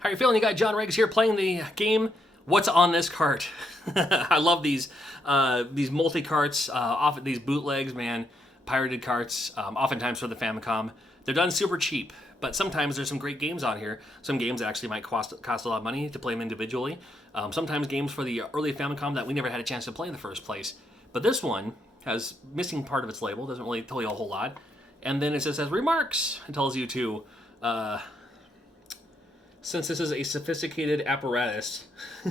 How you feeling? You got John Riggs here playing the game What's on This Cart? I love these multi-carts, often these bootlegs, man, pirated carts, oftentimes for the Famicom. They're done super cheap, but sometimes there's some great games on here. Some games that actually might cost a lot of money to play them individually. Sometimes games for the early Famicom that we never had a chance to play in the first place. But this one has missing part of its label, doesn't really tell you a whole lot. And then it just says remarks. It tells you to... since this is a sophisticated apparatus,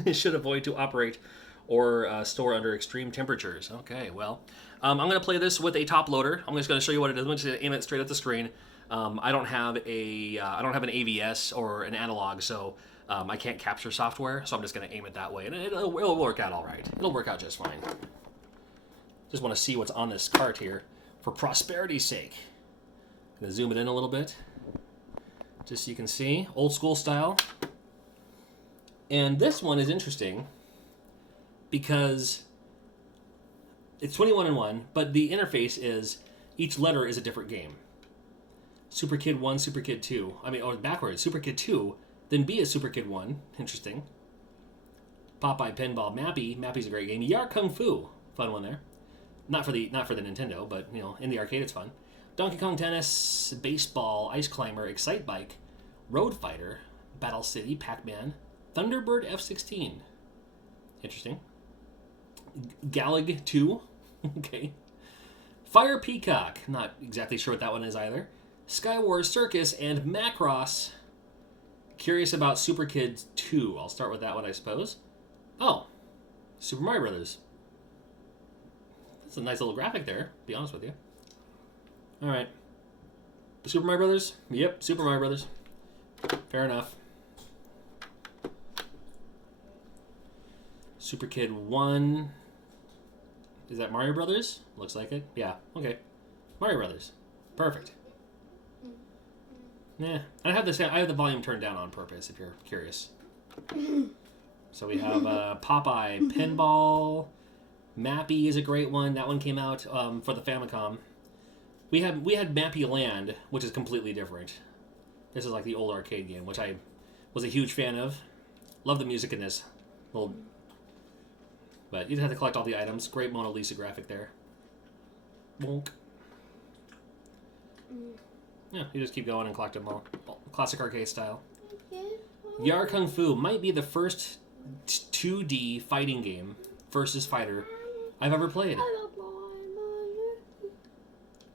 it should avoid to operate or store under extreme temperatures. Okay, well, I'm going to play this with a top loader. I'm just going to show you what it is. I'm just going to aim it straight at the screen. I don't have an AVS or an analog, so I can't capture software. So I'm just going to aim it that way, and it'll work out all right. It'll work out just fine. Just want to see what's on this cart here for prosperity's sake. I'm going to zoom it in a little bit, just so you can see, old school style. And this one is interesting because it's 21 in 1, but the interface is each letter is a different game. Super Kid 1, Super Kid 2. Backwards. Super Kid 2, then B is Super Kid 1. Interesting. Popeye Pinball. Mappy's a great game. Yar Kung Fu. Fun one there. Not for the Nintendo, but in the arcade it's fun. Donkey Kong Tennis, Baseball, Ice Climber, Excite Bike, Road Fighter, Battle City, Pac-Man, Thunderbird F-16. Interesting. Galag 2. Okay. Fire Peacock. Not exactly sure what that one is either. Skywars Circus and Macross. Curious about Super Kid 2. I'll start with that one, I suppose. Oh. Super Mario Brothers. That's a nice little graphic there, to be honest with you. Alright. Super Mario Brothers? Yep, Super Mario Brothers. Fair enough. Super Kid 1. Is that Mario Brothers? Looks like it. Yeah, okay. Mario Brothers. Perfect. Yeah. I have the volume turned down on purpose, if you're curious. So we have Popeye Pinball. Mappy is a great one. That one came out for the Famicom. We had Mappy Land, which is completely different. This is like the old arcade game, which I was a huge fan of. Love the music in this. But you just have to collect all the items. Great Mona Lisa graphic there. Bonk. Yeah, you just keep going and collect them all. Classic arcade style. Yar Kung Fu might be the first 2D fighting game, versus fighter, I've ever played.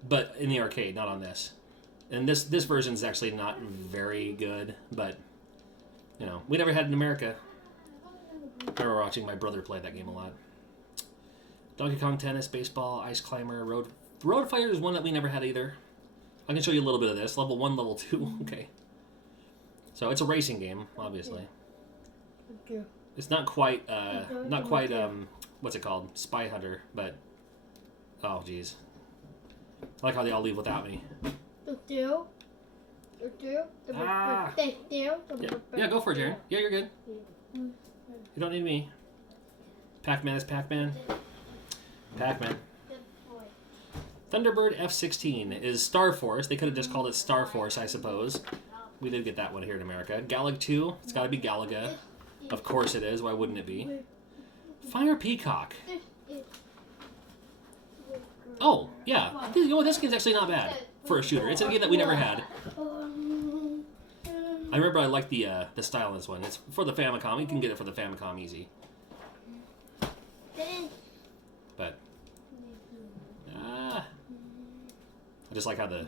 But in the arcade, not on this. And this version is actually not very good, but, we never had it in America. I remember watching my brother play that game a lot. Donkey Kong Tennis, Baseball, Ice Climber, Road Fighter is one that we never had either. I can show you a little bit of this. Level 1, Level 2. Okay. So it's a racing game, obviously. It's not quite, what's it called? Spy Hunter, but, oh, geez. I like how they all leave without me. Ah. Yeah, go for it, Jaron. Yeah, you're good. You don't need me. Pac-Man is Pac-Man. Pac-Man. Thunderbird F-16 is Star Force. They could have just called it Star Force, I suppose. We did get that one here in America. Galag 2. It's got to be Galaga. Of course it is. Why wouldn't it be? Fire Peacock. Oh, yeah. This game's actually not bad for a shooter. It's a game that we never had. I remember I liked the style of this one. It's for the Famicom. You can get it for the Famicom easy. But I just like how the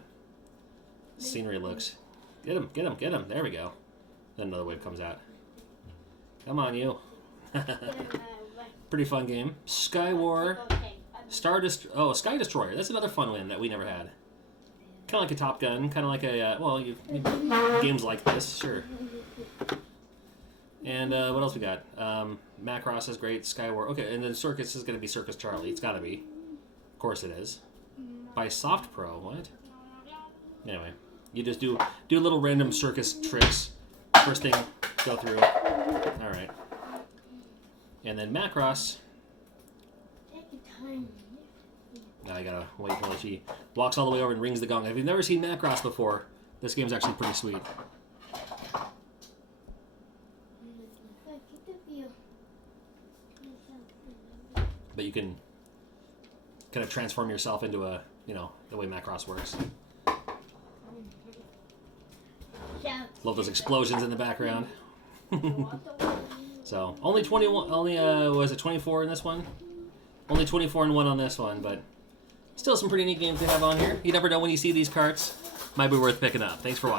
scenery looks. Get him, get him, get him. There we go. Then another wave comes out. Come on, you. Pretty fun game. Sky War. Sky Destroyer. That's another fun one that we never had. Kind of like a Top Gun. Kind of like a, games like this, sure. And what else we got? Macross is great. Sky War. Okay, and then Circus is going to be Circus Charlie. It's got to be. Of course it is. By Soft Pro. What? Anyway, you just do little random circus tricks. First thing, go through. All right. And then Macross. Now I gotta wait until she walks all the way over and rings the gong. If you've never seen Macross before, this game's actually pretty sweet. but you can kind of transform yourself into a, you know, the way Macross works. Love those explosions in the background. So only 21, only was it 24 in this one? Only 24 and 1 on this one, but still some pretty neat games to have on here. You never know when you see these carts. Might be worth picking up. Thanks for watching.